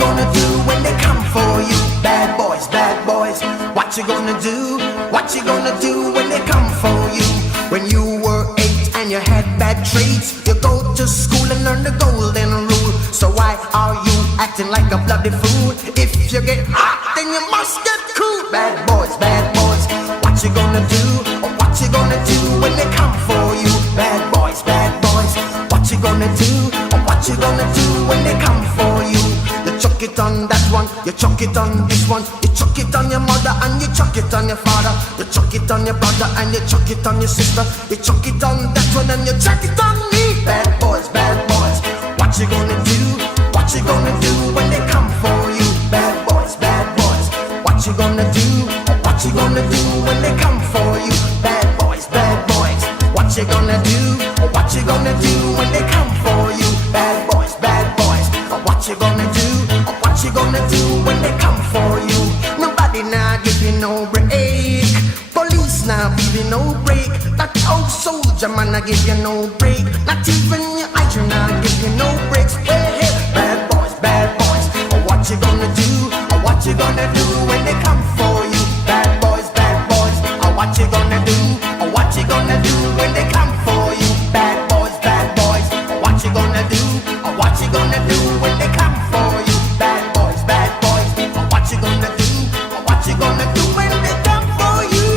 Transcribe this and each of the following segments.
gonna do when they come for you? Bad boys, what you gonna do? What you gonna do when they come for you? When you were 8 and you had bad traits, you go to school and learn the golden rule. So why are you acting like a bloody fool? If you get hot, then you must get cool. Bad boys, what you gonna do? Or what you gonna do when they come for you? Bad boys, what you gonna do? Or what you gonna do when they come for you? You chuck it on that one, you chuck it on this one, you chuck it on your mother and you chuck it on your father, you chuck it on your brother and you chuck it on your sister, you chuck it on that one and you chuck it on me. Bad boys, what you gonna do? What you gonna do when they come for you? Bad boys, what you gonna do? What you gonna do when they come for you? Bad boys, what you gonna do? What you gonna do when they come for you? Bad boys, what you gonna do? What you gonna do when they come for you? Nobody now give you no break. Police now give you no break. That old soldier man I give you no break. Not even your iron now give you no breaks. Hey, bad boys, what you gonna do? What you gonna do when they come for you? Bad boys, what you gonna do? What you gonna do when they come for you? Bad boys, what you gonna do? What you gonna do when they come for you? Bad boys, what you gonna do? What you gonna do when they come for you?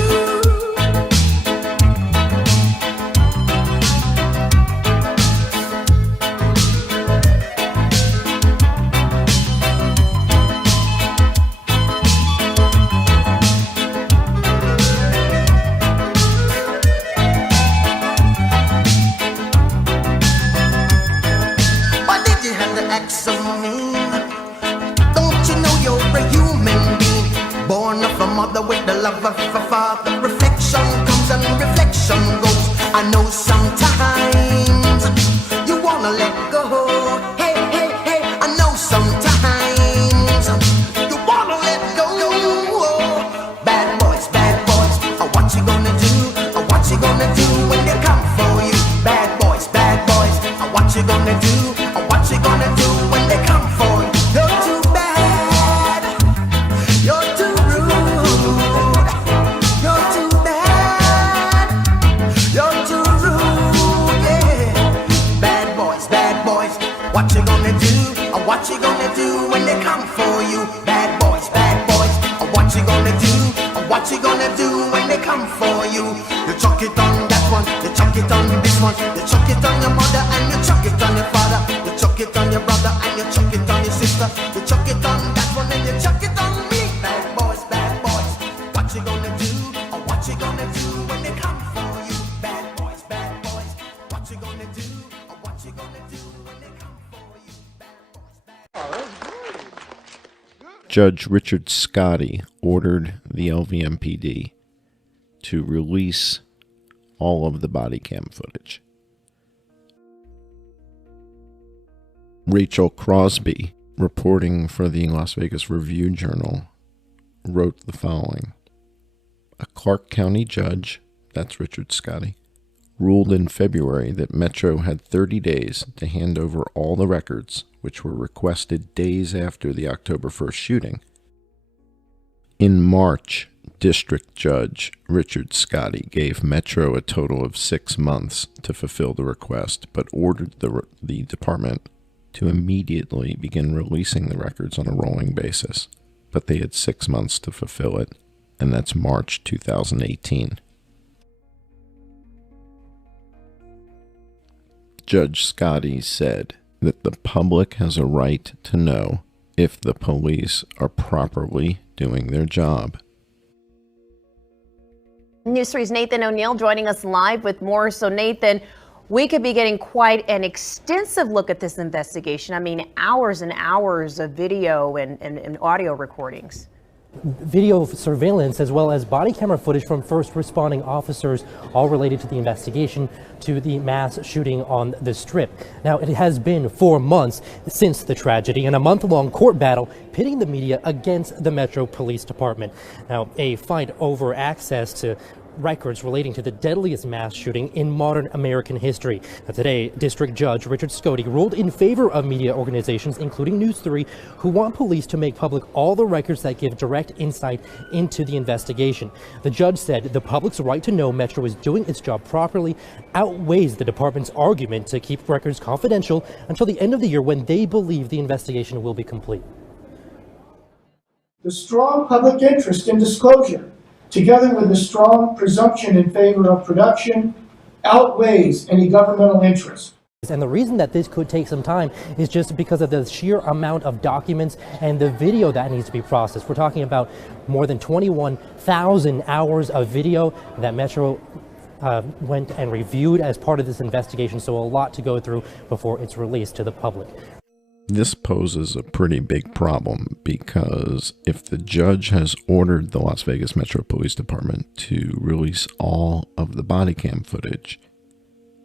With the love of a father, reflection comes and reflection goes. I know sometimes you wanna let go. Hey, I know sometimes you wanna let go. Bad boys, what you gonna do? What you gonna do when they come for you? Bad boys, what you gonna do? What you gonna do when they come for you? You're too bad, you're too what you gonna do? What you gonna do when they come for you? Bad boys, what you gonna do? What you gonna do when they come for you? You chuck it on that one, you chuck it on this one, you chuck it on your mother and you chuck it on your father, you chuck it on your brother and you chuck it on your sister, you chuck it on that one and you chuck it on me. Bad boys, what you gonna do? What you gonna do when they come for you? Bad boys, what you gonna do? What you gonna do when they come for you? Judge Richard Scotty ordered the Lvmpd to release all of the body cam footage. Rachel Crosby, reporting for the Las Vegas Review-Journal, wrote the following. A Clark County judge, that's Richard Scotty, ruled in February that Metro had 30 days to hand over all the records, which were requested days after the October 1st shooting. In March, District Judge Richard Scotty gave Metro a total of 6 months to fulfill the request, but ordered the department to immediately begin releasing the records on a rolling basis. But they had 6 months to fulfill it, and that's March 2018. Judge Scotty said that the public has a right to know if the police are properly doing their job. News 3's Nathan O'Neill joining us live with more. So Nathan, we could be getting quite an extensive look at this investigation. I mean, hours and hours of video and audio recordings. Video surveillance as well as body camera footage from first responding officers, all related to the investigation to the mass shooting on the Strip. Now, it has been 4 months since the tragedy and a month-long court battle pitting the media against the Metro Police Department. Now, a fight over access to records relating to the deadliest mass shooting in modern American history. Today, District Judge Richard Scotty ruled in favor of media organizations, including News 3, who want police to make public all the records that give direct insight into the investigation. The judge said the public's right to know Metro is doing its job properly outweighs the department's argument to keep records confidential until the end of the year when they believe the investigation will be complete. The strong public interest in disclosure, together with the strong presumption in favor of production, outweighs any governmental interest. And the reason that this could take some time is just because of the sheer amount of documents and the video that needs to be processed. We're talking about more than 21,000 hours of video that Metro went and reviewed as part of this investigation, so a lot to go through before it's released to the public. This poses a pretty big problem because if the judge has ordered the Las Vegas Metro Police Department to release all of the body cam footage,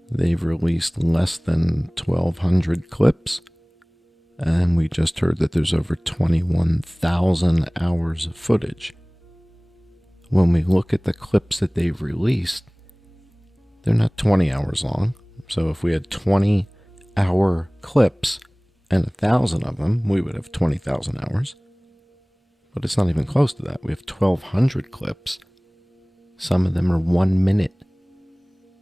they've released less than 1,200 clips, and we just heard that there's over 21,000 hours of footage. When we look at the clips that they've released, they're not 20 hours long. So if we had 20-hour clips and 1,000 of them, we would have 20,000 hours. But it's not even close to that. We have 1,200 clips. Some of them are 1 minute.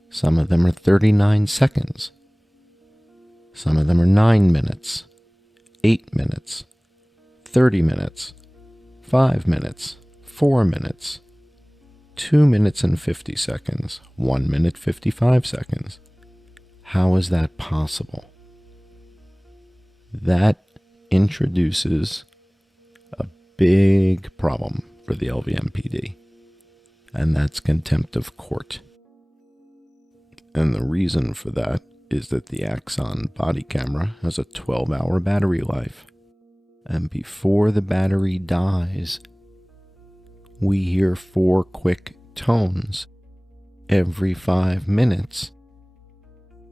Some of them are 39 seconds. Some of them are 9 minutes, 8 minutes, 30 minutes, 5 minutes, 4 minutes, 2 minutes and 50 seconds, 1 minute 55 seconds. How is that possible? That introduces a big problem for the Lvmpd, and that's contempt of court. And the reason for that is that the Axon body camera has a 12-hour battery life, and before the battery dies, we hear 4 quick tones every 5 minutes.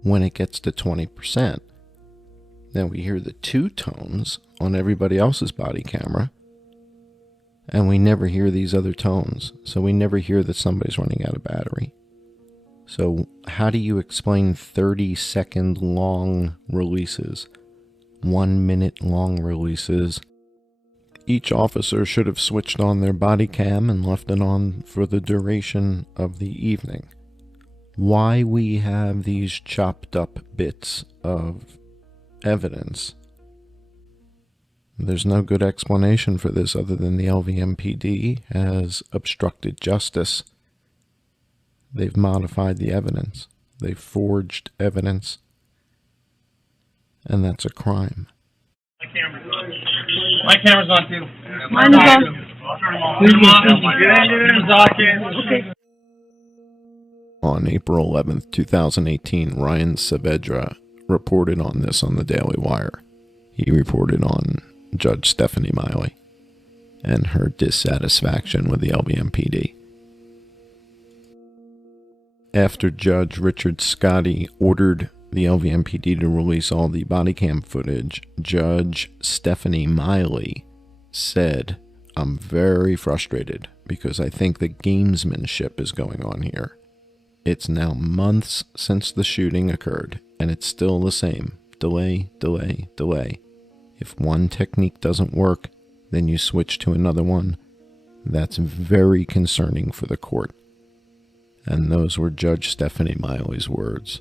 When it gets to 20%, then we hear the 2 tones on everybody else's body camera, and we never hear these other tones. So we never hear that somebody's running out of battery. So how do you explain 30-second long releases, 1 minute long releases? Each officer should have switched on their body cam and left it on for the duration of the evening. Why we have these chopped up bits of evidence, there's no good explanation for this other than the Lvmpd has obstructed justice. They've modified the evidence. They've forged evidence. And that's a crime. My camera's on. My camera's on too. Mine is on. Okay. On April 11th, 2018, Ryan Saavedra reported on this on the Daily Wire. He reported on Judge Stephanie Miley and her dissatisfaction with the Lvmpd. After Judge Richard Scotty ordered the Lvmpd to release all the body cam footage, Judge Stephanie Miley said, "I'm very frustrated because I think the gamesmanship is going on here. It's now months since the shooting occurred, and it's still the same. Delay, delay, delay. If one technique doesn't work, then you switch to another one. That's very concerning for the court." And those were Judge Stephanie Miley's words.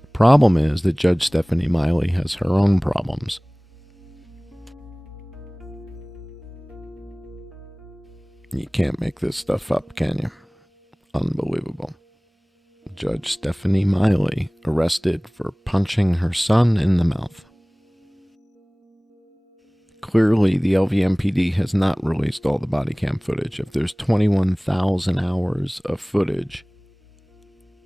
The problem is that Judge Stephanie Miley has her own problems. You can't make this stuff up, can you? Unbelievable. Judge Stephanie Miley arrested for punching her son in the mouth. Clearly, the Lvmpd has not released all the body cam footage. If there's 21,000 hours of footage,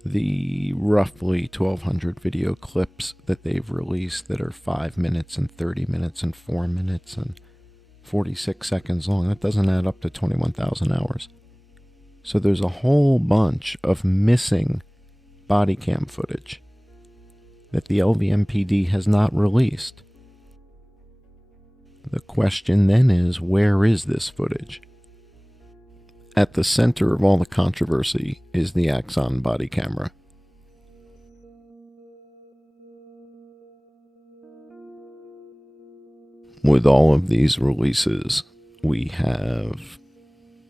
the roughly 1,200 video clips that they've released that are 5 minutes and 30 minutes and 4 minutes and 46 seconds long, that doesn't add up to 21,000 hours. So there's a whole bunch of missing body cam footage that the Lvmpd has not released. The question then is, where is this footage? At the center of all the controversy is the Axon body camera. With all of these releases, we have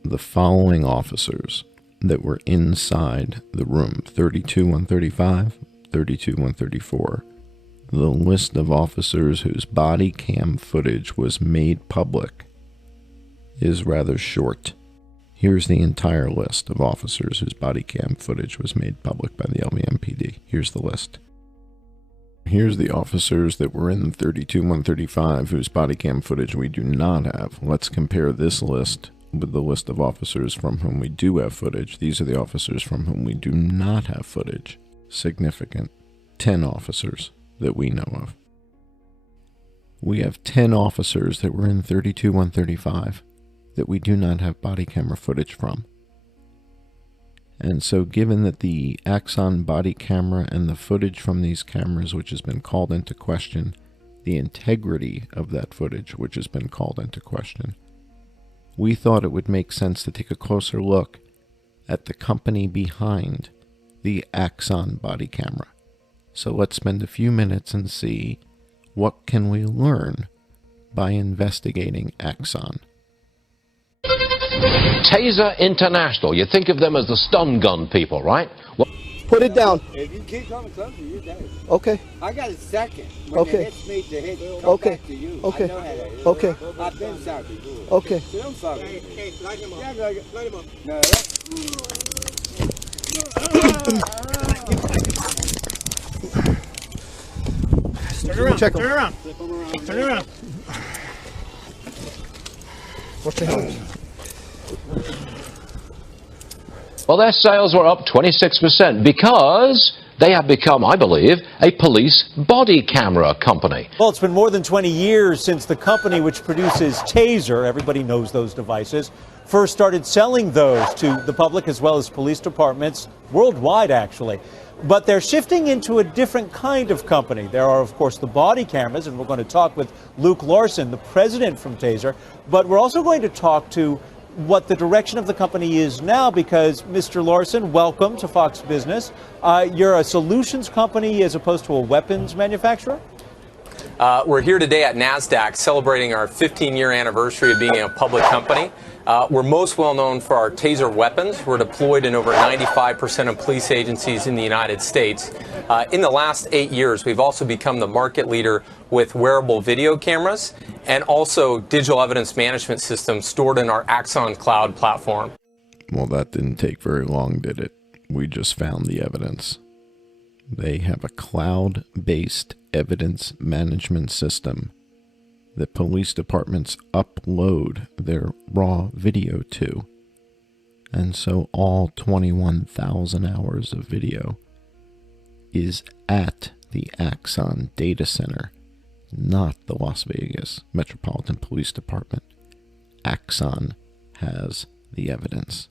the following officers that were inside the room: 32-135, 32-134. The list of officers whose body cam footage was made public is rather short. Here's the entire list of officers whose body cam footage was made public by the Lvmpd. Here's the list. Here's the officers that were in 32-135 whose body cam footage we do not have. Let's compare this list with the list of officers from whom we do have footage. These are the officers from whom we do not have footage. Significant. 10 officers that we know of. We have 10 officers that were in 32-135 that we do not have body camera footage from. And so given that the Axon body camera and the footage from these cameras, which has been called into question, the integrity of that footage, which has been called into question, we thought it would make sense to take a closer look at the company behind the Axon body camera. So let's spend a few minutes and see what can we learn by investigating Axon. Taser International. You think of them as the stun gun people, right? Well, put it down. If you keep coming closer, you're dead. Okay. I got a second. When Okay. it hits me, the hit Okay. back to you. Okay. I know how that is. Okay. I've been sorry before. Okay. So don't sorry. Hey, light him up. Yeah, Light him up. No. Turn around. Check Turn him. around. Turn around. What the hell? well, their sales were up 26% because they have become, I believe, a police body camera company. Well, it's been more than 20 years since the company which produces Taser, everybody knows those devices, first started selling those to the public as well as police departments worldwide, actually. But they're shifting into a different kind of company. There are, of course, the body cameras, and we're going to talk with Luke Larson, the president from Taser. But we're also going to talk to what the direction of the company is now, because, Mr. Larson, welcome to Fox Business. You're a solutions company as opposed to a weapons manufacturer? We're here today at NASDAQ celebrating our 15-year anniversary of being a public company. We're most well known for our Taser weapons. We're deployed in over 95% of police agencies in the United States. In the last 8 years, we've also become the market leader with wearable video cameras and also digital evidence management systems stored in our Axon cloud platform. Well, that didn't take very long, did it? We just found the evidence. They have a cloud-based evidence management system that police departments upload their raw video to. And so all 21,000 hours of video is at the Axon data center, not the Las Vegas Metropolitan Police Department. Axon has the evidence.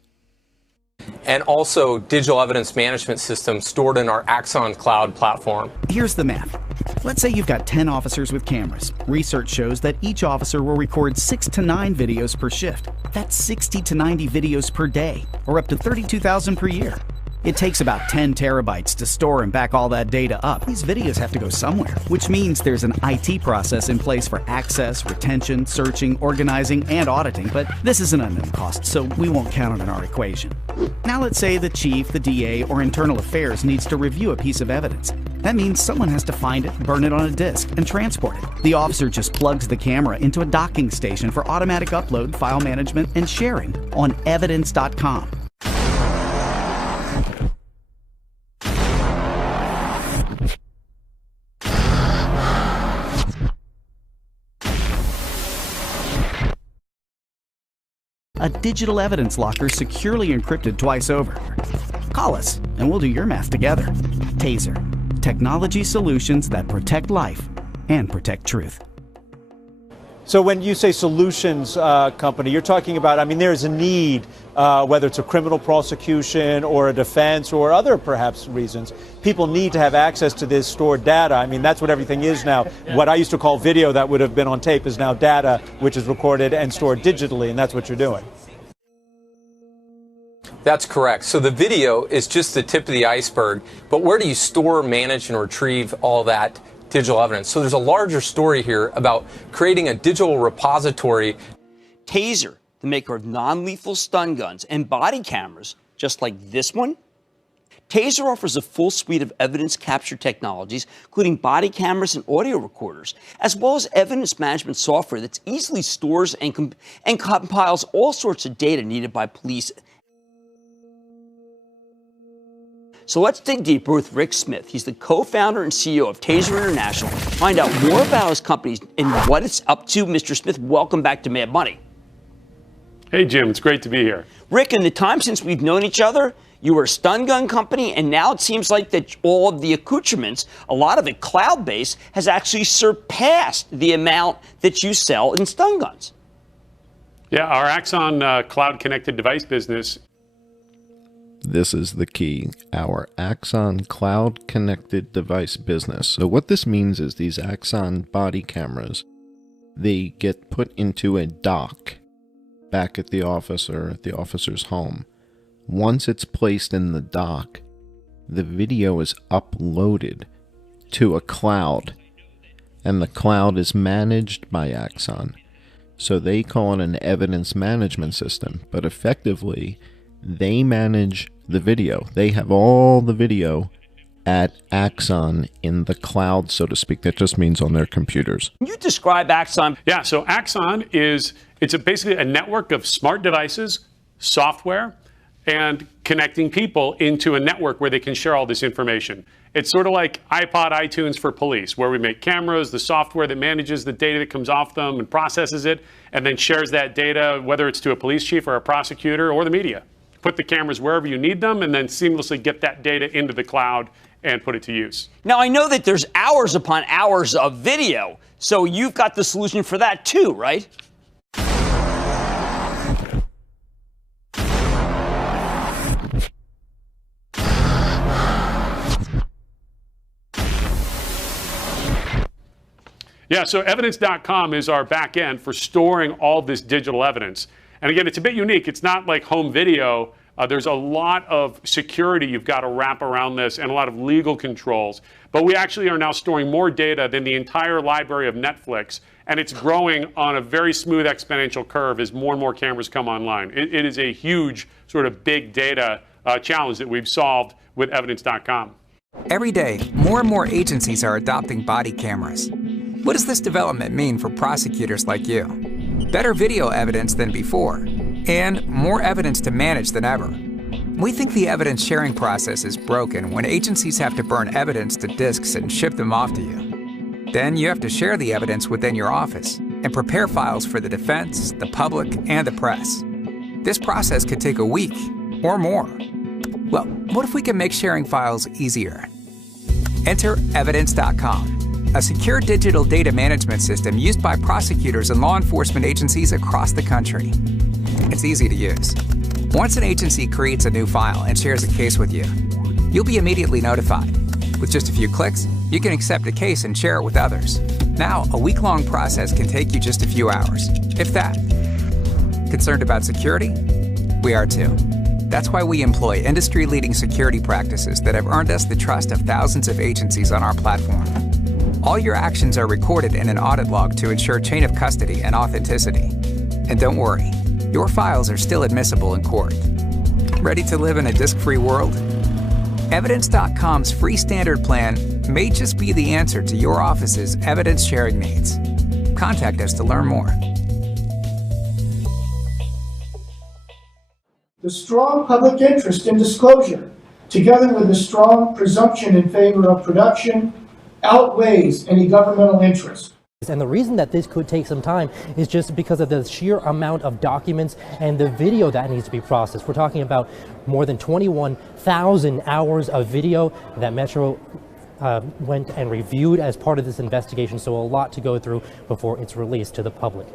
And also digital evidence management systems stored in our Axon cloud platform. Here's the math. Let's say you've got 10 officers with cameras. Research shows that each officer will record 6 to 9 videos per shift. That's 60 to 90 videos per day, or up to 32,000 per year. It takes about 10 terabytes to store and back all that data up. These videos have to go somewhere, which means there's an IT process in place for access, retention, searching, organizing, and auditing, but this is an unknown cost, so we won't count it in our equation. Now let's say the chief, the DA, or internal affairs needs to review a piece of evidence. That means someone has to find it, burn it on a disk, and transport it. The officer just plugs the camera into a docking station for automatic upload, file management, and sharing on evidence.com. A digital evidence locker securely encrypted twice over. Call us, and we'll do your math together. Taser. Technology solutions that protect life and protect truth. So when you say solutions company, you're talking about, I mean, there's a need, whether it's a criminal prosecution or a defense or other perhaps reasons, people need to have access to this stored data. I mean, that's what everything is now. What I used to call video that would have been on tape is now data, which is recorded and stored digitally, and that's what you're doing. That's correct. So the video is just the tip of the iceberg, but where do you store, manage, and retrieve all that digital evidence? So there's a larger story here about creating a digital repository. Taser, the maker of non-lethal stun guns and body cameras, just like this one. Taser offers a full suite of evidence capture technologies, including body cameras and audio recorders, as well as evidence management software that easily stores and compiles all sorts of data needed by police. So let's dig deeper with Rick Smith. He's the co-founder and CEO of Taser International. Find out more about his company and what it's up to. Mr. Smith, welcome back to Mad Money. Hey, Jim, it's great to be here. Rick, in the time since we've known each other, you were a stun gun company, and now it seems like that all of the accoutrements, a lot of it cloud-based, has actually surpassed the amount that you sell in stun guns. Yeah, our Axon cloud-connected device business. This is the key, our Axon cloud-connected device business. So what this means is these Axon body cameras, they get put into a dock back at the office or at the officer's home. Once it's placed in the dock, the video is uploaded to a cloud, and the cloud is managed by Axon. So they call it an evidence management system, but effectively, they manage the video. They have all the video at Axon in the cloud, so to speak. That just means on their computers. Can you describe Axon? Yeah, so Axon it's basically a network of smart devices, software, and connecting people into a network where they can share all this information. It's sort of like iPod, iTunes for police, where we make cameras, the software that manages the data that comes off them and processes it, and then shares that data, whether it's to a police chief or a prosecutor or the media. Put the cameras wherever you need them, and then seamlessly get that data into the cloud and put it to use. Now, I know that there's hours upon hours of video, so you've got the solution for that too, right? Yeah, so evidence.com is our back end for storing all this digital evidence. And again, it's a bit unique. It's not like home video. There's a lot of security you've got to wrap around this and a lot of legal controls. But we actually are now storing more data than the entire library of Netflix. And it's growing on a very smooth exponential curve as more and more cameras come online. It is a huge sort of big data challenge that we've solved with evidence.com. Every day, more and more agencies are adopting body cameras. What does this development mean for prosecutors like you? Better video evidence than before, and more evidence to manage than ever. We think the evidence sharing process is broken when agencies have to burn evidence to disks and ship them off to you. Then you have to share the evidence within your office and prepare files for the defense, the public, and the press. This process could take a week or more. Well, what if we can make sharing files easier? Enter evidence.com. A secure digital data management system used by prosecutors and law enforcement agencies across the country. It's easy to use. Once an agency creates a new file and shares a case with you, you'll be immediately notified. With just a few clicks, you can accept a case and share it with others. Now, a week-long process can take you just a few hours, if that. Concerned about security? We are too. That's why we employ industry-leading security practices that have earned us the trust of thousands of agencies on our platform. All your actions are recorded in an audit log to ensure chain of custody and authenticity. And don't worry, your files are still admissible in court. Ready to live in a disk-free world? Evidence.com's free standard plan may just be the answer to your office's evidence sharing needs. Contact us to learn more. The strong public interest in disclosure, together with the strong presumption in favor of production, outweighs any governmental interest. And the reason that this could take some time is just because of the sheer amount of documents and the video that needs to be processed. We're talking about more than 21,000 hours of video that Metro went and reviewed as part of this investigation, so a lot to go through before it's released to the public.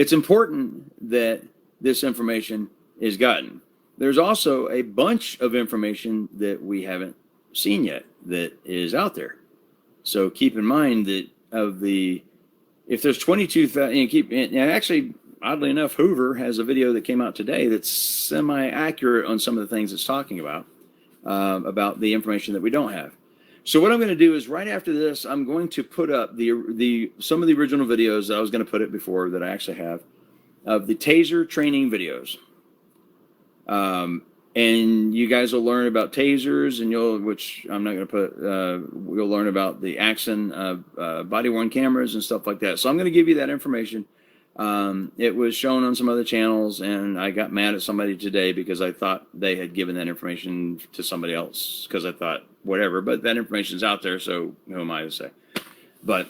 it's important that this information is gotten. There's also a bunch of information that we haven't seen yet that is out there. So keep in mind that if there's 22,000, and actually, oddly enough, Hoover has a video that came out today that's semi-accurate on some of the things it's talking about the information that we don't have. So what I'm going to do is right after this, I'm going to put up some of the original videos that I was going to put it before that I actually have of the taser training videos. And you guys will learn about tasers, and which I'm not going to put, we'll learn about the Axon body-worn cameras and stuff like that. So I'm going to give you that information. It was shown on some other channels, and I got mad at somebody today because I thought they had given that information to somebody else, because I thought whatever, but that information is out there, so who am I to say? But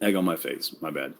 egg on my face, my bad.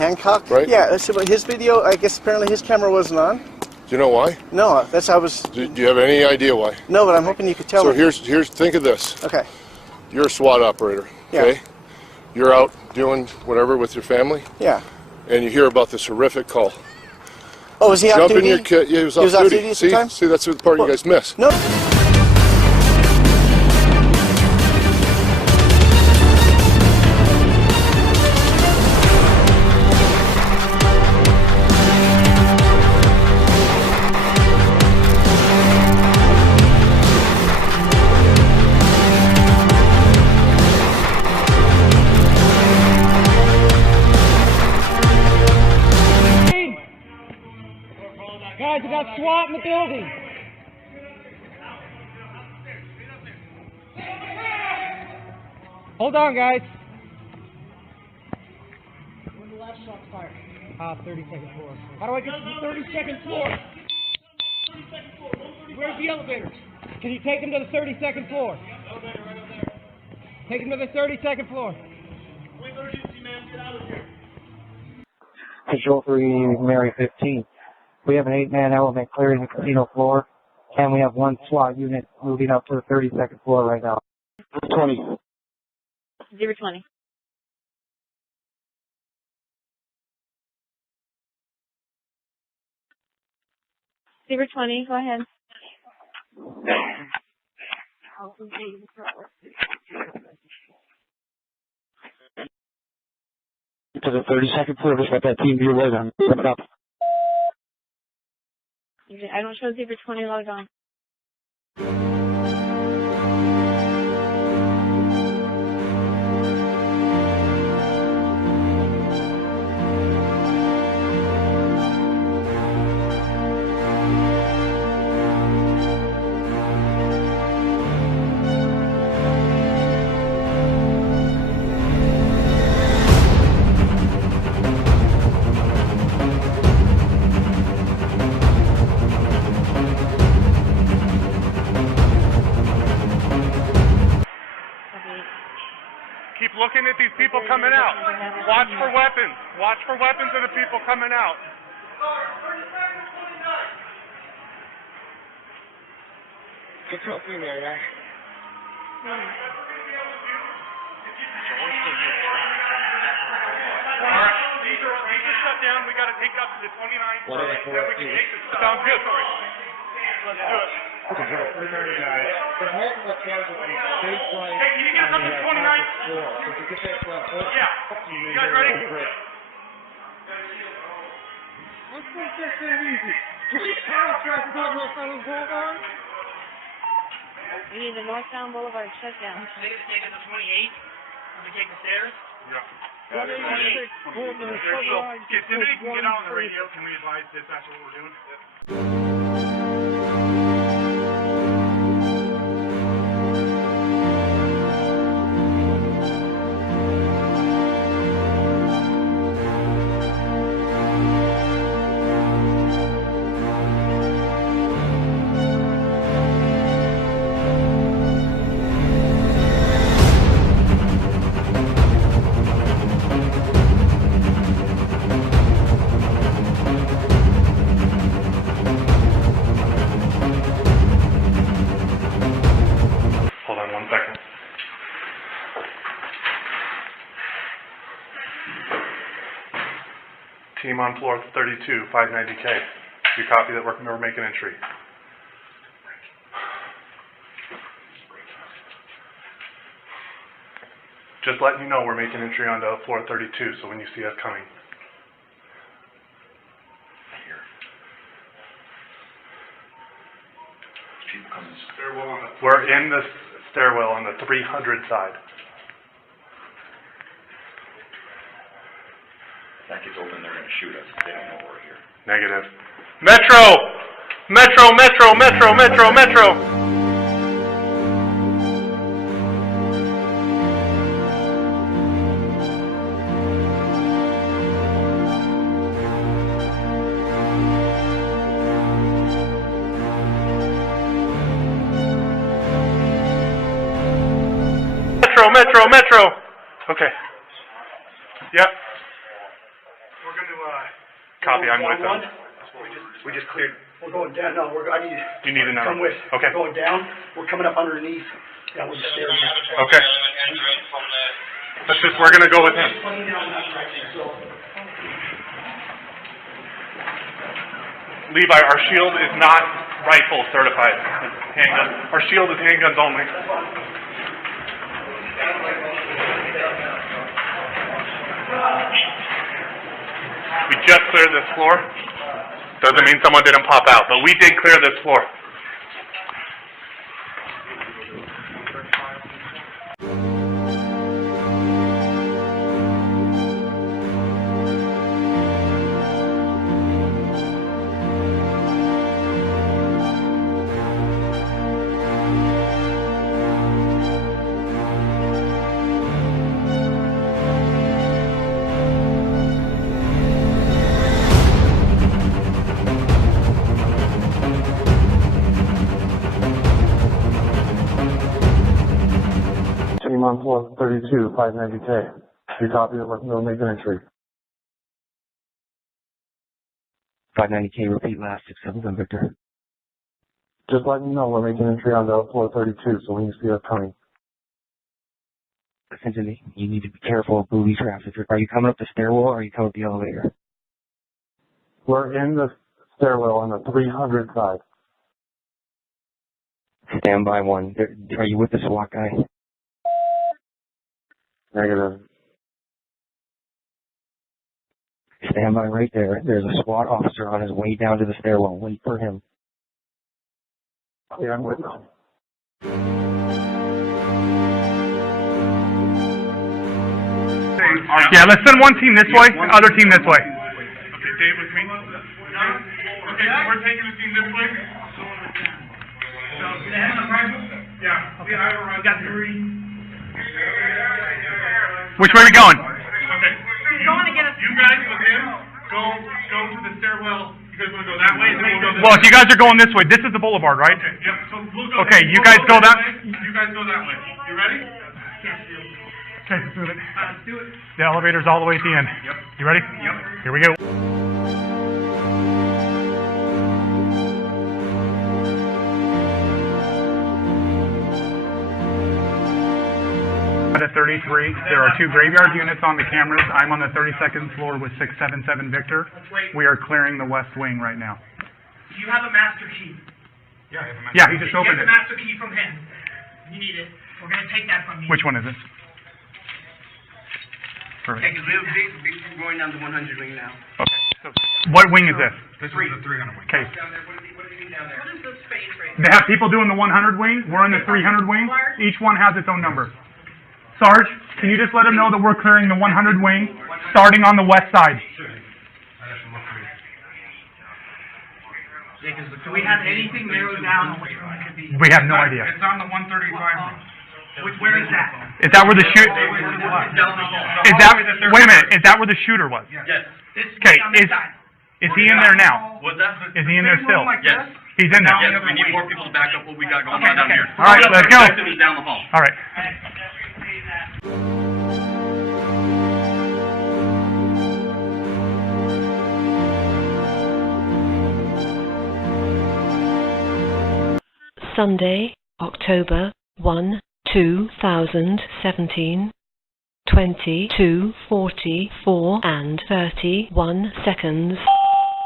Hancock? Right. Yeah, that's about his video. I guess apparently his camera wasn't on. Do you know why? No, that's how I was. Do you have any idea why? No, but I'm hoping you could tell me. So here's think of this. Okay. You're a SWAT operator. Yeah. Okay. You're out doing whatever with your family. Yeah. And you hear about this horrific call. Oh, was he Jump off duty? in your kit. Yeah, he was off off duty. duty sometimes? See, that's the part you guys miss. No. Guys, we got SWAT in the building. Hold on, guys. When the last shot's fired? 32nd floor. How do I get to the 32nd floor? 32nd floor. Where's the elevators? Can you take them to the 32nd floor? Elevator right over there. Take them to the 32nd floor. Wait, emergency, man. Get out of here. Control 3, Mary 15. We have an 8-man element clearing the casino floor, and we have one SWAT unit moving up to the 32nd floor right now. 20. 020. Zero 20, go ahead. To the 32nd floor, just got that team view right on. Wrap it up. I don't show 020 logged on. Keep looking at these people coming out. Watch for weapons. Watch for weapons of the people coming out. Control 3 there, guys. Alright, these are shut down. We got to take up to the 29th. Then we can take this. Sounds good. Let's do it. Hey, can you get us up to 29th? Yeah. You guys ready? Let's make this thing easy. Can we contract about Northbound Boulevard? We need the Northbound Boulevard shut down. Are they going to take us to 28? When we take the stairs? Yeah. Somebody can get out on the radio. Can we advise dispatch what we're doing? Team on floor 32, 590K. You copy that we're making entry. Just letting you know we're making entry onto floor 32, so when you see us coming. We're in the stairwell on the 300 side. That gets open, they're going to shoot us. They don't know we're here. Negative. Metro! Metro, Metro, Metro, Metro, Metro! Metro, Metro! Okay. Yep. We're going to, copy, I'm with them. We just cleared. We're going down. No, I need you need to know. Come with. Okay. We're going down. We're coming up underneath. Yeah, we're just staring. Okay. We're going to go with him. Levi, our shield is not rifle certified. It's handgun. Our shield is handguns only. We just cleared this floor. Doesn't mean someone didn't pop out, but we did clear this floor. Team on floor 32, 590K. You copy it, we'll make an entry. 590K, repeat last 677 Victor. Just letting you know we're making entry on the floor 32, so when you see us coming. Essentially, you need to be careful of booby traps. Are you coming up the stairwell or are you coming up the elevator? We're in the stairwell on the 300 side. Stand by one. Are you with the SWAT guy? Negative. Stand by right there. There's a SWAT officer on his way down to the stairwell. Wait for him. Yeah, I'm with him. Yeah, let's send one team this way, other team this way. Okay, Dave with me. Okay, so we're taking the team this way. So, do they have a rifle? Yeah. Okay, we got 3. Which way are we going? Okay. You guys with him, go to the stairwell. You guys want to go that way? And then we'll go this way. If you guys are going this way, this is the boulevard, right? Okay, yep. So we'll go you guys go that way. You guys go that way. You ready? Okay, let's do it. Let's do it. The elevator's all the way at the end. Yep. You ready? Yep. Here we go. At 33, there are 2 graveyard units on the cameras. I'm on the 32nd floor with 677 Victor. We are clearing the west wing right now. Do you have a master key? Yeah, I have a master key. Yeah, he just opened it. Get the master key from him. You need it. We're going to take that from you. Which one is it? Perfect. Okay, because we have a big going down the 100 wing now. Okay, so what wing is this? This is the 300 wing. Okay. What do you mean down there? What is the space right They have people doing the 100 wing. We're in the 300 wing. Each one has its own number. Sarge, can you just let them know that we're clearing the 100 wing, starting on the west side? Yeah, because do we have anything narrowed down on which one it could be? We have no idea. It's on the 135 wing. Where is that? Is that where the shoot? Wait a minute. Is that where the shooter was? Yes. Okay. Is he in there now? What's that? Is he in there still? Yes. He's in there. Yes, we need more people to back up what we got going on down here. All right, let's go. Objective is down the hall. All right. Sunday, October 1, 2017, 22, 44, and 31 seconds.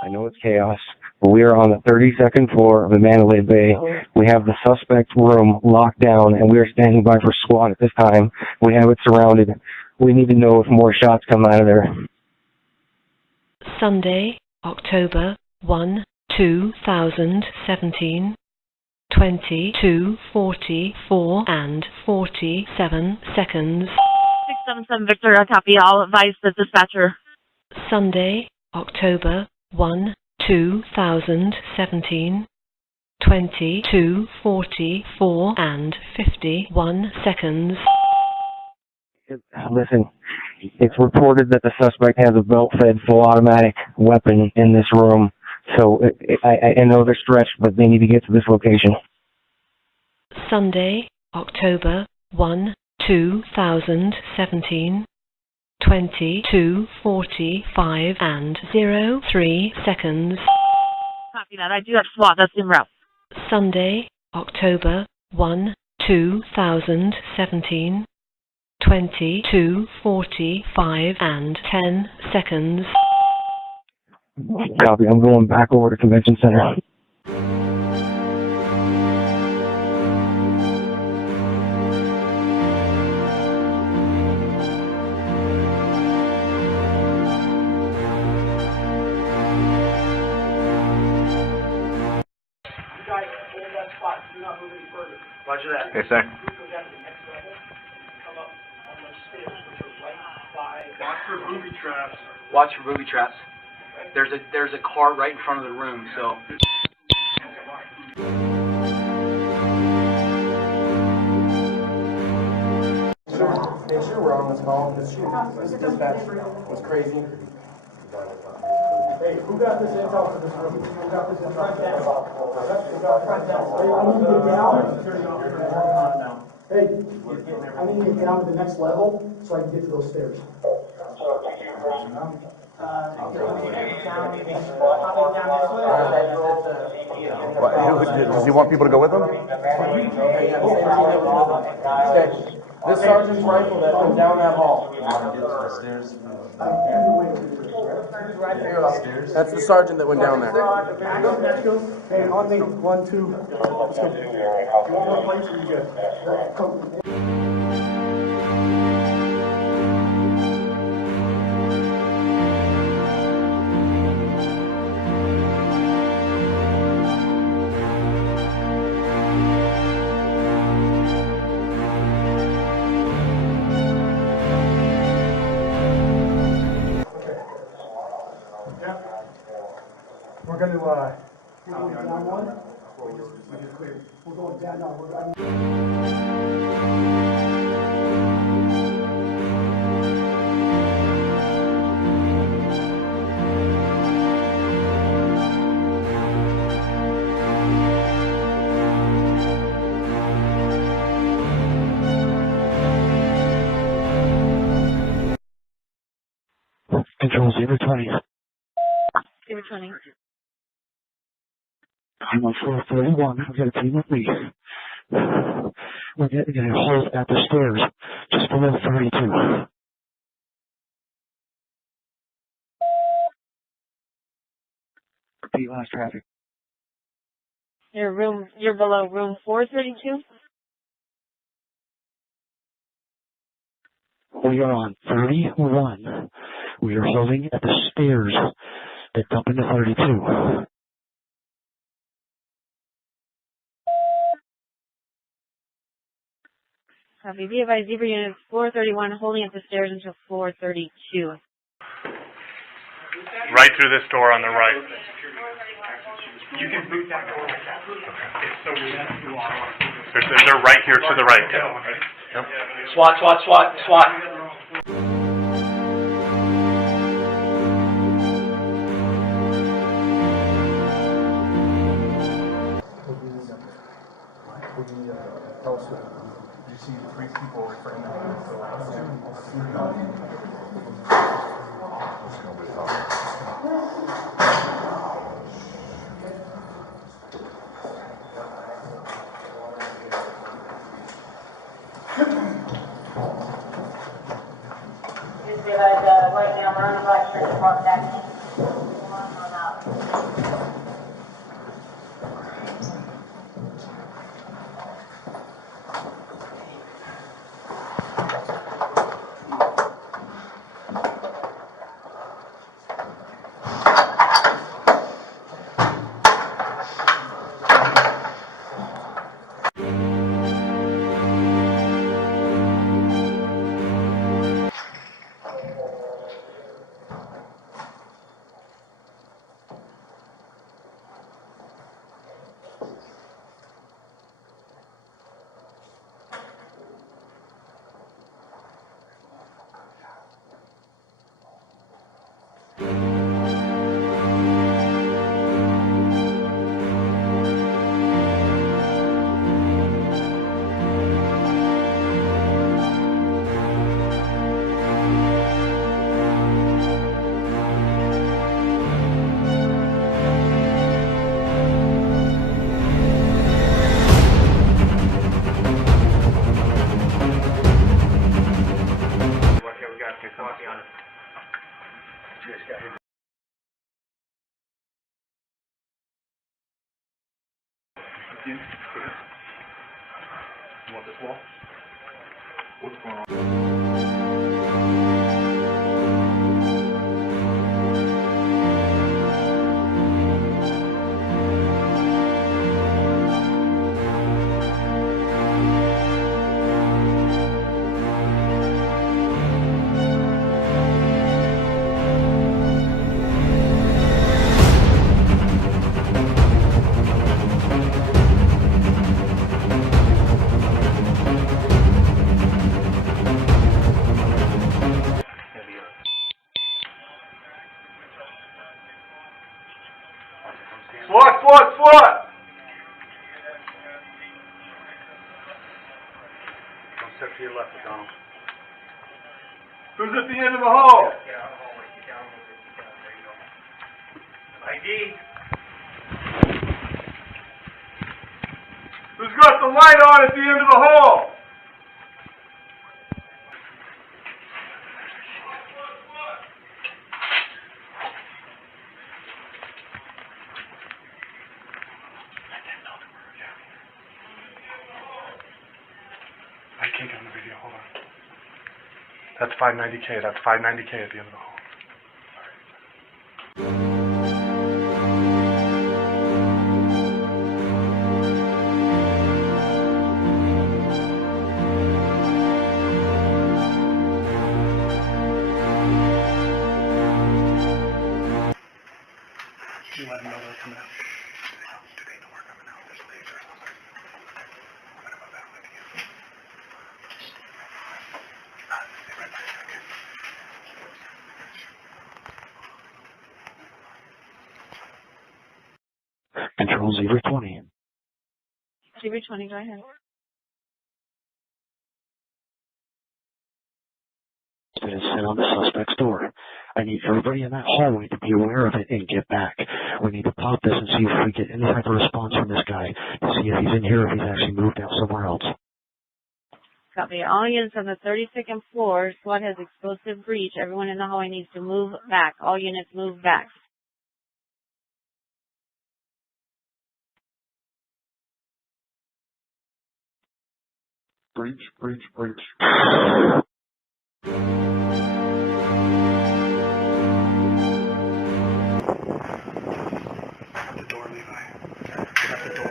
I know it's chaos, but we are on the 32nd floor of the Mandalay Bay. We have the suspect room locked down, and we are standing by for SWAT at this time. We have it surrounded. We need to know if more shots come out of there. Sunday, October 1, 2017. 22, 44, and 47 seconds. 677 Victor, I copy. I'll advise the dispatcher. Sunday, October 1, 2017. 22, 44, and 51 seconds. Listen, it's reported that the suspect has a belt-fed full automatic weapon in this room. So I know they're stretched, but they need to get to this location. Sunday, October 1, 2017. 22, 45, and 03 seconds. Copy that. I do have SWAT. That's en route. Sunday, October 1, 2017. 22, 45, and 10 seconds. Copy. I'm going back over to Convention Center. Roger that. Yes, sir. Watch for booby traps. Watch for booby traps. There's a car right in front of the room, so. Make sure we're on this call. This dispatch was crazy. Hey, who got this intel for this room? Who got this intel? Front desk. Hey, I need to get down. Hey, I need to get down to the next level so I can get to those stairs. Does he want people to go with him? Okay, this sergeant's rifle that went down that hall. That's the sergeant that went down there. Let's go. Hey, on me. 1, 2. Let's go. You want more plates or you good? We're going to, down one. We just cleared. We're going down, no, Control 020. 020. I'm on floor 31. I've got a team with me. We're getting a hold at the stairs, just below 32. Repeat last traffic. You're below room 432? We are on 31. We are holding at the stairs that dump into 32. Copy. Be advised, Zebra Unit 431 holding at the stairs until 432. Right through this door on the right. You can boot that door like that. It's so weird. They're right here to the right. Yep. SWAT, SWAT, SWAT, SWAT. You see 3 people right now. You want this wall? What's going on? SWAT! Don't step to your left, Donald. Who's at the end of the hall? ID. Who's got the light on at the end of the hall? I can't get on the video, hold on. That's 590K, that's 590K at the end of the hall. You let them know they're coming out. Do they know we're coming out? There's lasers on there. I'm gonna move out with you. Stay right back, okay? Control 020. 020, go ahead. Sit on the suspect's door. I need everybody in that hallway to be aware of it and get back. We need to pop this and see if we get any type of response from this guy to see if he's in here or if he's actually moved out somewhere else. Copy. All units on the 32nd floor, SWAT has explosive breach. Everyone in the hallway needs to move back. All units move back. Breach, breach, breach. At the door, Levi. Get at the door.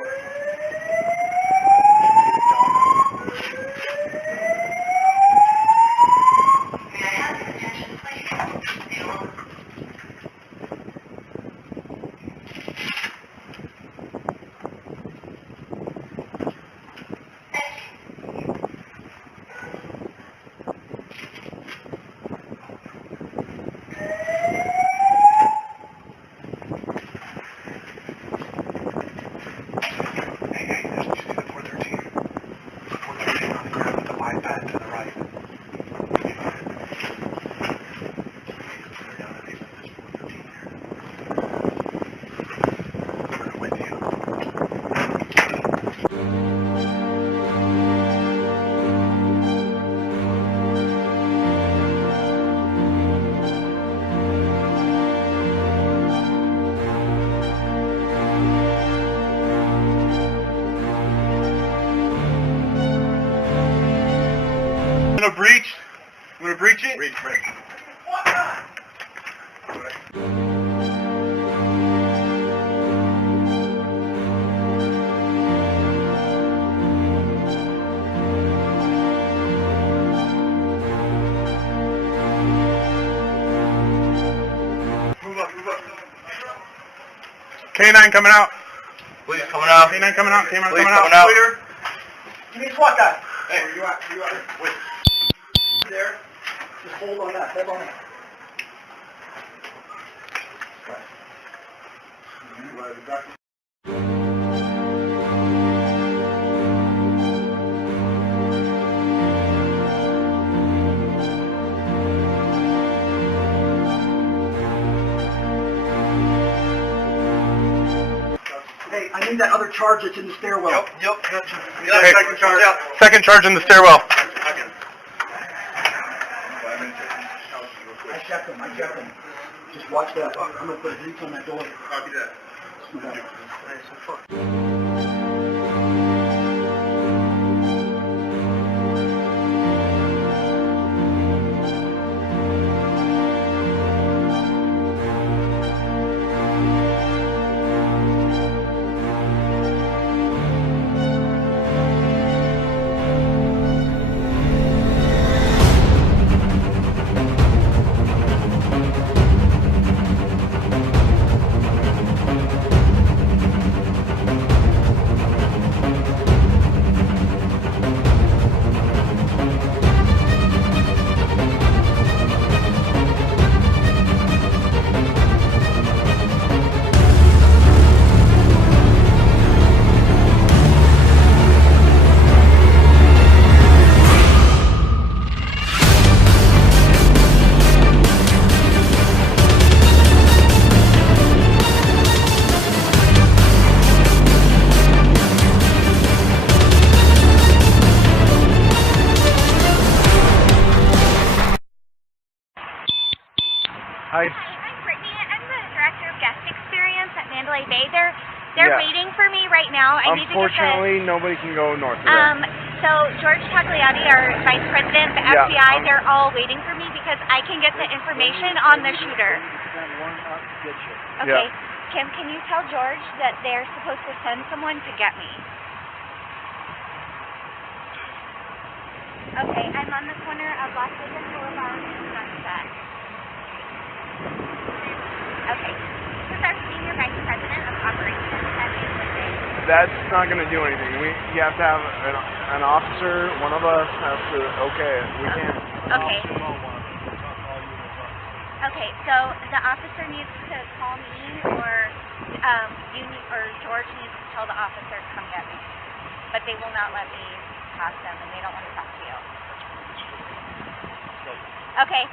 breach? You want to breach it? Breach, breach. K9 coming out. Police coming out. K9 coming out. K9 Police coming out. coming out. Clear. Give me a SWAT guy. Hey, where you at? Where you at? Wait. There. Just hold on that. Hold on that. Hey, I need that other charge that's in the stairwell. Yep. Hey, Second charge. second charge in the stairwell. I checked him. Just watch that. I'm gonna put a breach on that door. Copy that. Hi. I'm Brittany. I'm the director of guest experience at Mandalay Bay. They're Yeah. waiting for me right now. I need to get Unfortunately, nobody can go north of there. so George Tagliati, our vice president, the Yeah, FBI, they're all waiting for me because I can get the information on the shooter. Okay. Kim, can you tell George that they're supposed to send someone to get me? Okay, I'm on the corner of Las Vegas Boulevard and Sunset. Okay. This is our senior vice president of operations at Mandalay Bay. That's not going to do anything. You have to have an officer. One of us has to. Okay, we can't. Okay. Okay, so the officer needs to call me, or George needs to tell the officer to come get me. But they will not let me pass them, and they don't want to talk to you. Okay.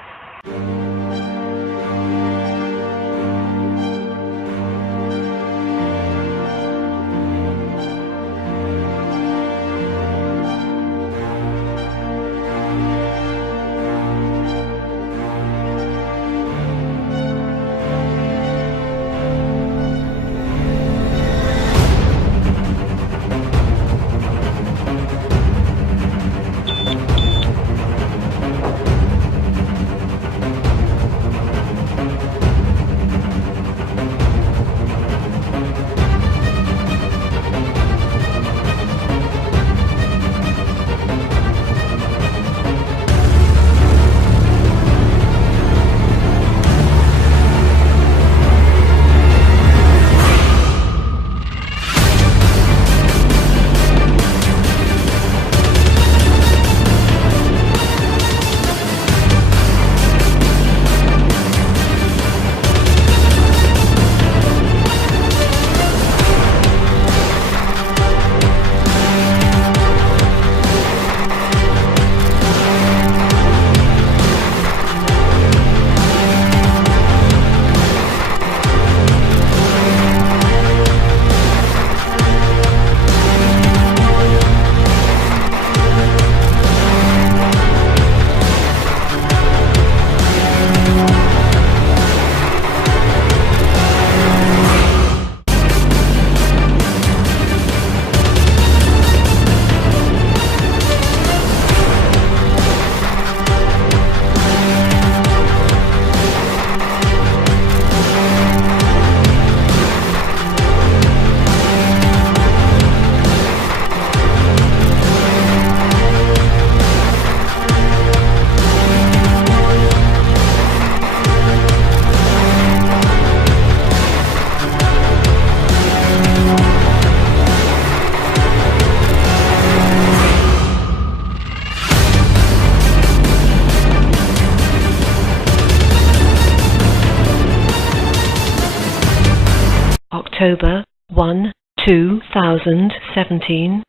October 1, 2017,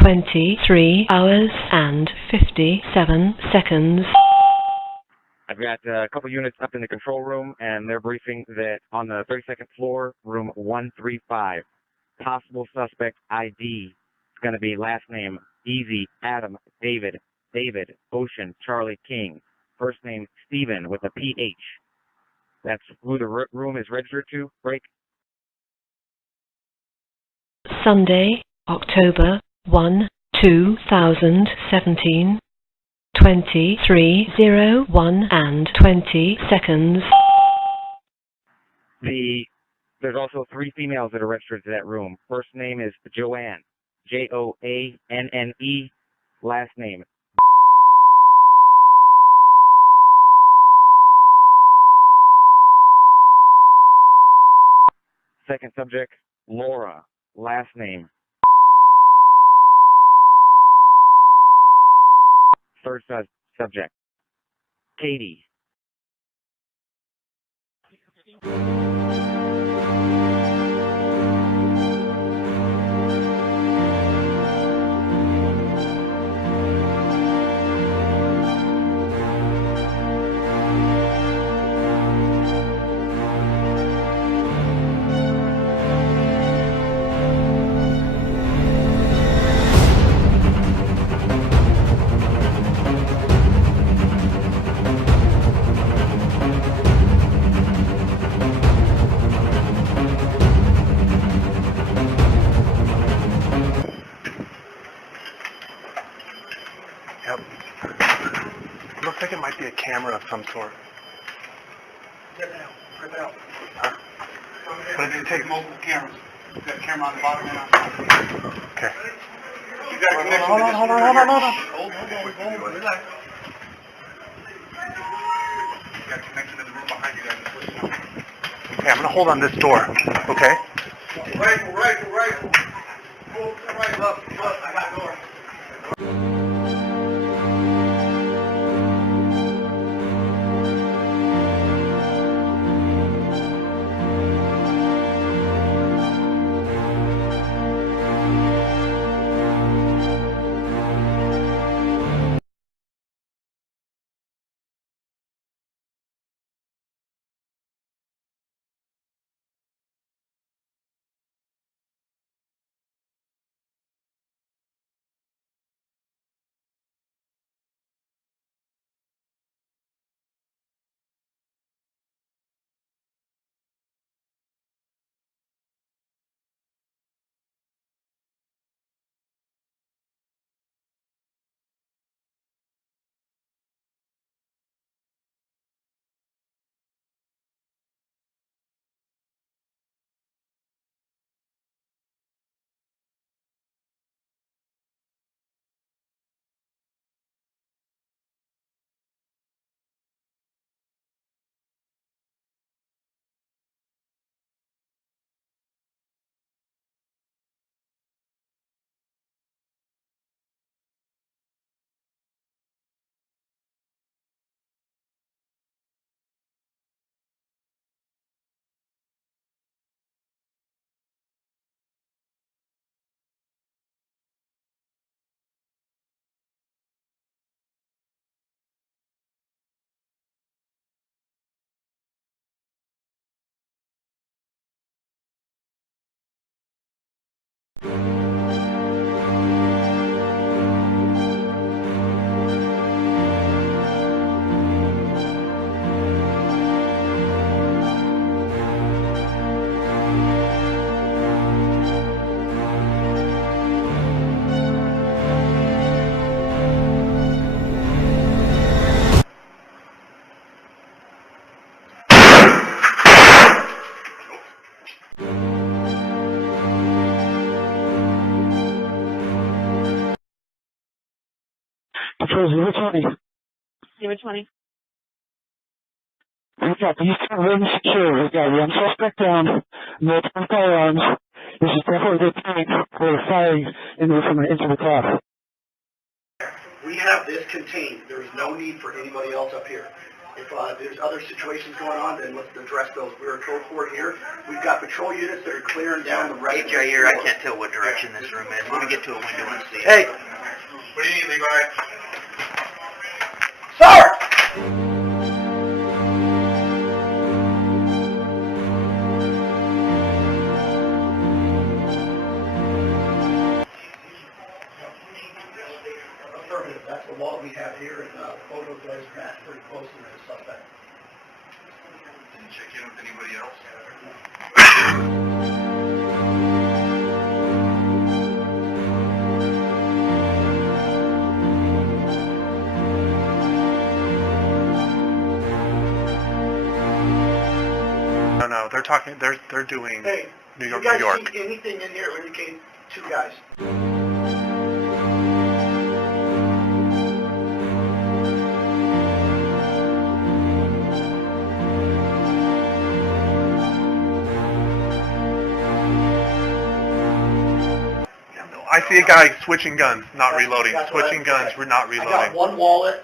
23 hours and 57 seconds. I've got a couple units up in the control room, and they're briefing that on the 32nd floor, room 135, possible suspect ID is going to be last name Easy, Adam, David, Ocean, Charlie, King. First name Stephen with a PH. That's who the room is registered to. Break. Sunday, October 1, 2017, 23:01 and 20 seconds. There's also 3 females that are registered to that room. First name is Joanne, Joanne. Last name. Second subject, Laura, last name. Third subject, Katie. Yep. Looks like it might be a camera of some sort. Rip it out. Huh? What did you take? Multiple cameras. You got a camera on the bottom and on top. Okay. You got a connection. Hold on. Hold on. Relax. You got a connection in the room behind you guys. Okay, I'm gonna hold on this door. Okay. Rifle. Pull to the right. Look, I got a door. Control 020. 020. We've got these 2 rooms secure. We've got one suspect down, multiple firearms. This is definitely a good point for the firing into the car. We have this contained. There is no need for anybody else up here. If there's other situations going on, then let's address those. We're a code 4 here. We've got patrol units that are clearing down the right. Hey, Jay, here, I can't tell what direction this room is. Let me get to a window and see. Hey! What do you need, Levi? Sir! Affirmative. That's the log we have here, and photo does match pretty closely to the suspect. Did you check in with anybody else? No, they're talking. They're doing Hey, New York, you guys New York. see anything in here indicate 2 guys? I see a guy switching guns, not reloading. That's what Switching guns, we're not I reloading. got one wallet.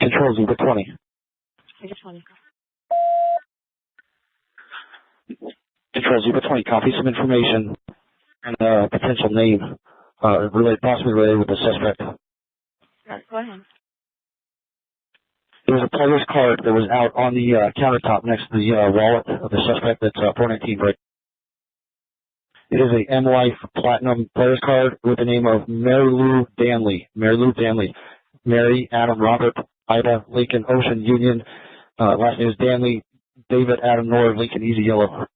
Control Zebra 20. Zebra 20. Control Zebra 20, copy some information and a potential name possibly related with the suspect. Go ahead. There was a player's card that was out on the countertop next to the wallet of the suspect that's 419 right. It is a M-Life Platinum player's card with the name of Mary Lou Danley. Mary Lou Danley. Mary, Adam, Robert, Ida, Lincoln, Ocean, Union. Last name is Danley. David, Adam, Nora, Lincoln, Easy Yellow.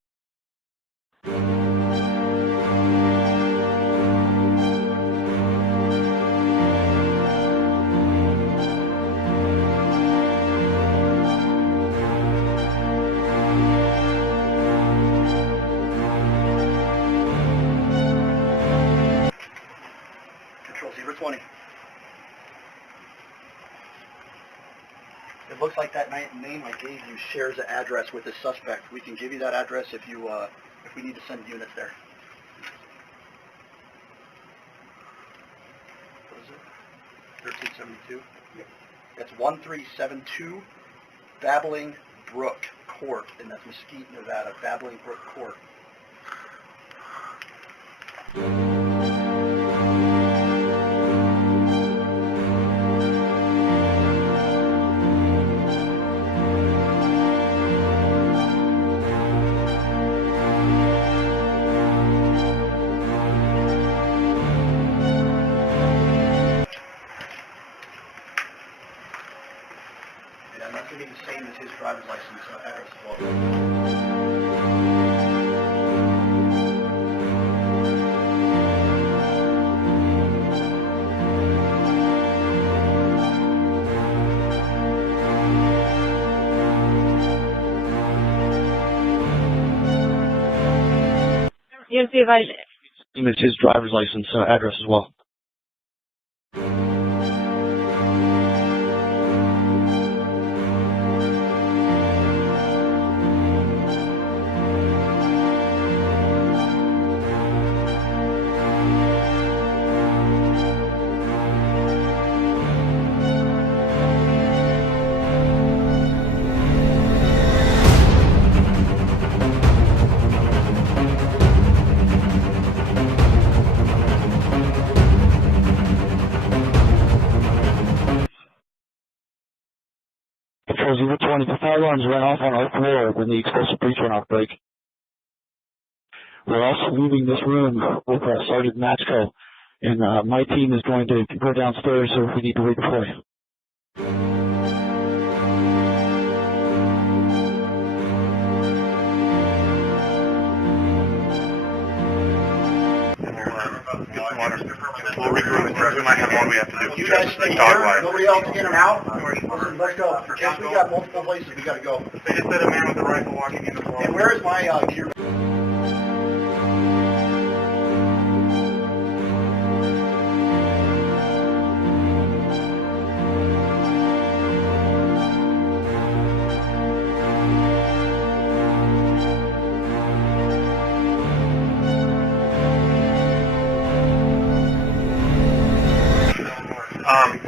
Control Zebra 20. It looks like that name I gave you shares an address with the suspect. We can give you that address if you if we need to send units there. What is it? 1372. Yep. That's 1372 Babbling Brook Court, and that's Mesquite, Nevada. Babbling Brook Court. And that's going to be the same as his driver's license address as well. You see if I... It's his driver's license address as well. Control Zebra 20, the fire alarms went off on our floor when the explosive breach went off break. We're also leaving this room with Sergeant Maxwell, and my team is going to go downstairs so if we need to redeploy. We'll regroup and we might have more we have to do. You guys stay here. Nobody else in and out. Listen, let's go. Yes, we got multiple places we got to go. They just said a man with a rifle walking in the wall. And where is my gear?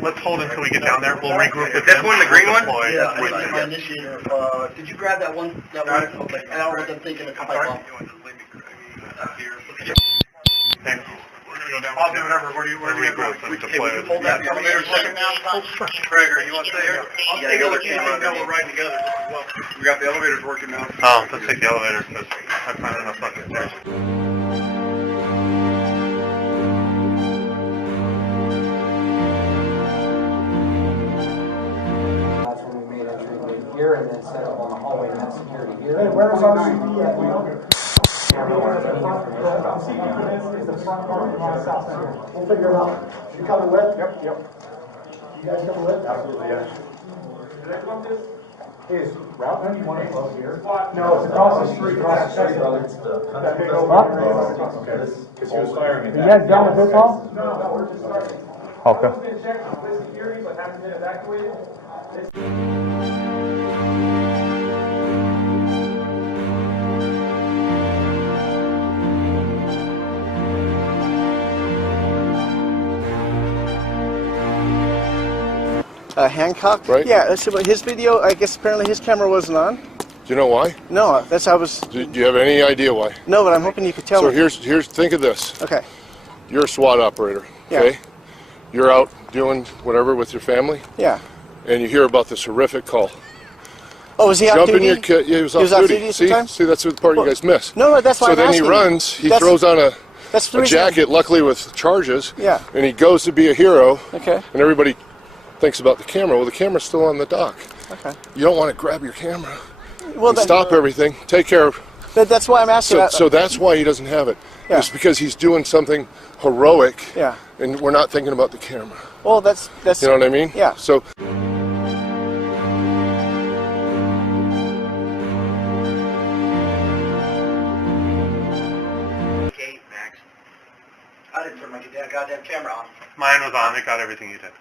let's hold until we get down there. We'll regroup with That's them. one, the green one? Deploy. Yeah, my initiator. Did you grab that one? Okay, I don't want them thinking it's a pipe bomb. Thanks. I'll do whatever. Where do you go? Hold that elevator second now. Traeger, you want to stay here? I'll take the other camera. We're riding together. We got the elevators working now. Oh, let's take the elevator because I find enough fucking stairs. That's when we made entry here and then set up on the hallway and have security here. Hey, where's our CP at? We'll figure it out. You coming with? Yep. You guys coming with? Absolutely, yeah. Is Route 91 close here? No, it's across the street, brother. That big old okay. Because he was firing at that. You guys done with this all? No, we're just starting. Okay. I've been checking with security, but haven't been evacuated. Hancock? Right. Yeah, so but his video, I guess apparently his camera wasn't on. Do you know why? No, that's how I was... Do you have any idea why? No, but I'm hoping you could tell So me. here's, think of this. Okay. You're a SWAT operator, Yeah. okay? You're out doing whatever with your family, Yeah. and you hear about this horrific call. Oh, was he off Jump duty? in your kit. Yeah, he was off duty. See, that's the part you guys miss. No, that's why So I'm then he asking. runs, he That's- throws on that's the a reason- jacket, luckily with charges, Yeah. and he goes to be a hero, Okay. and everybody thinks about the camera. Well, the camera's still on the dock. Okay. You don't want to grab your camera Well, and then- stop everything, take care of... That's why I'm asking. So that's why he doesn't have it. Yeah. It's because he's doing something heroic, Yeah. and we're not thinking about the camera. Well, that's... You know what I mean? Yeah. So... Okay, Max. I didn't turn my goddamn camera on. Mine was on. It got everything you did.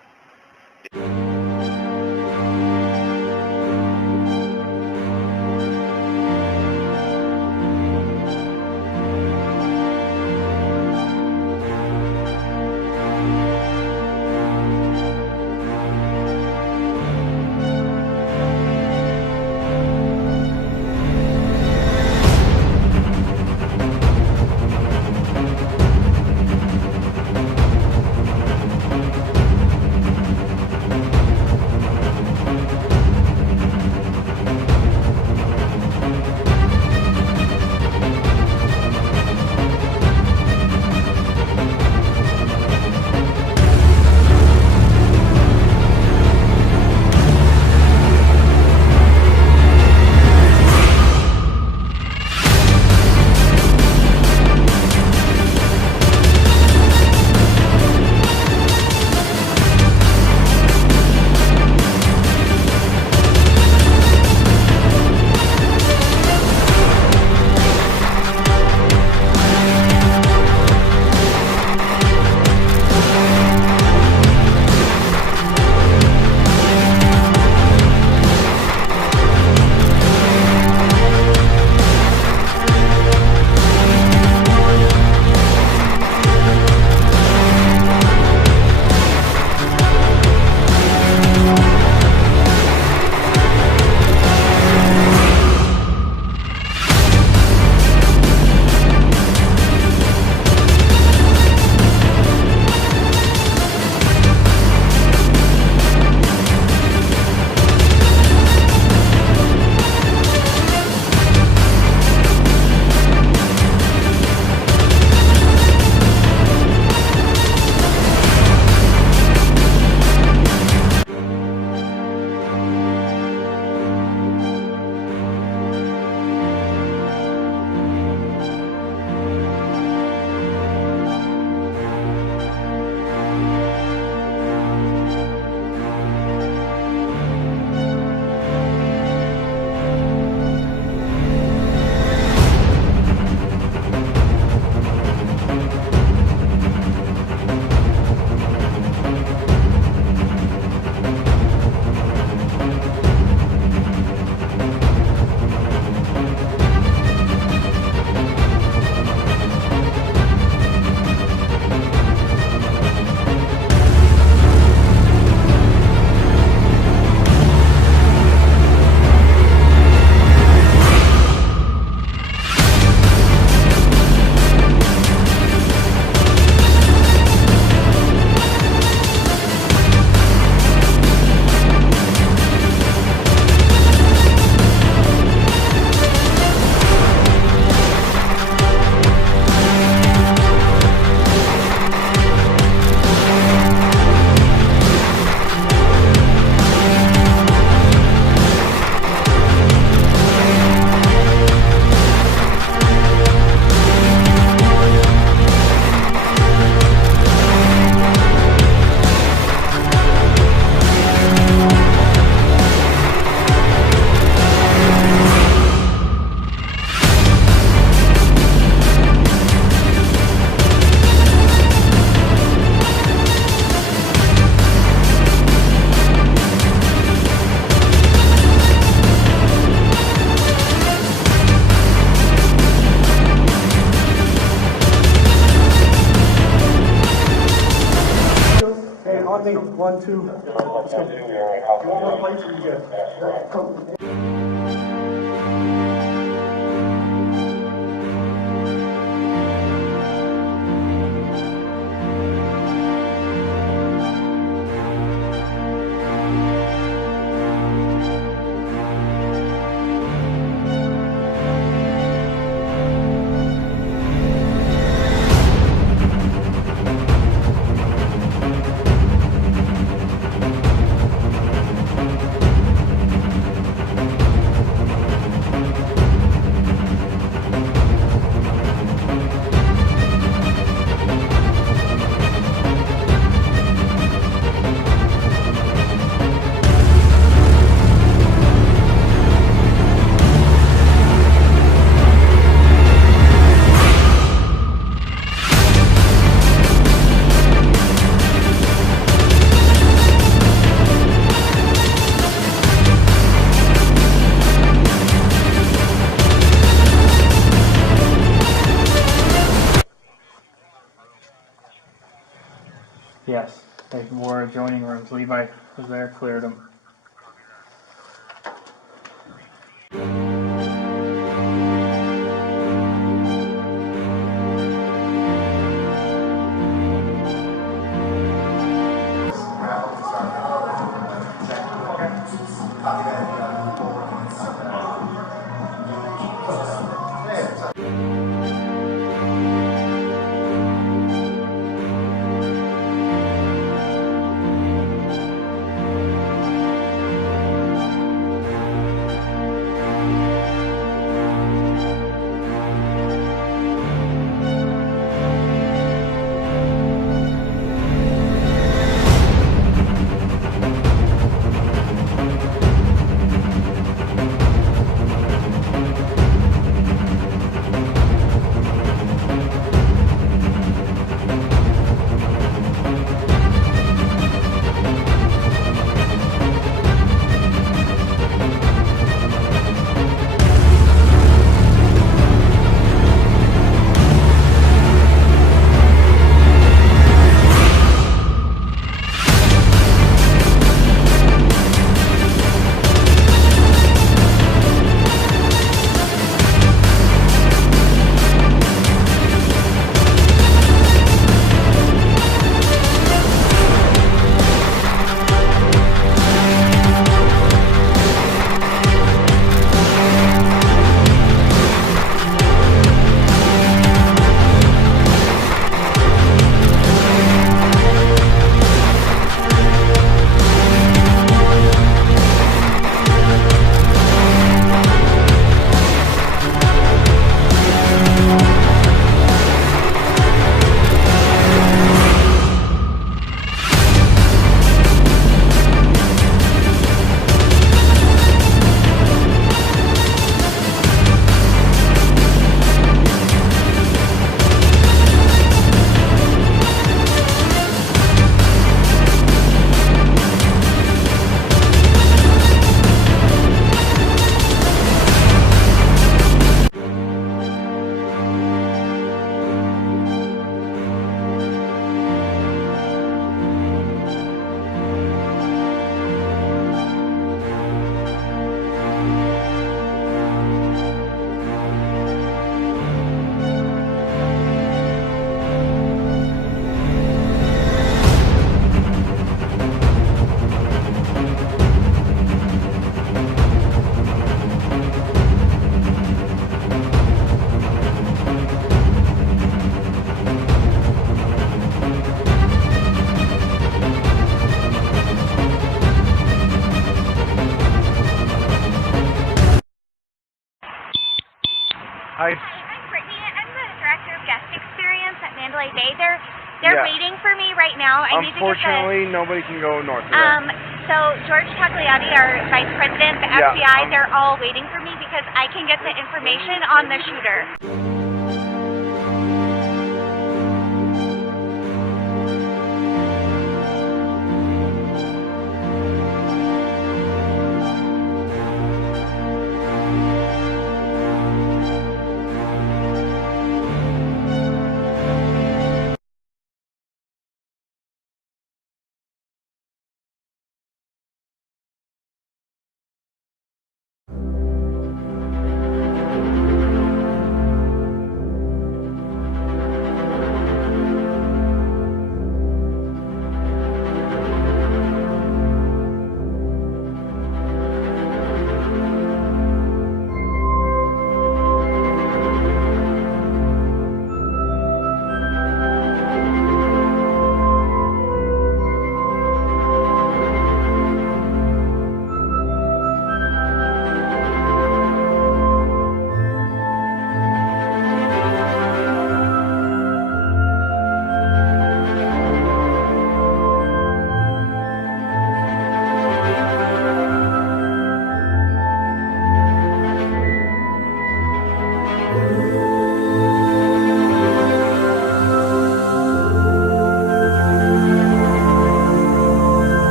on me. 1, 2. Let's go. You want more plates? Are you good? Come. Yes, they were adjoining rooms. Levi was there, cleared them. Hi. I'm Brittany. I'm the director of guest experience at Mandalay Bay. They're waiting for me right now. I need to get Unfortunately, nobody can go north of there. So George Tagliati, our vice president, the FBI, they're all waiting for me because I can get the information on the shooter.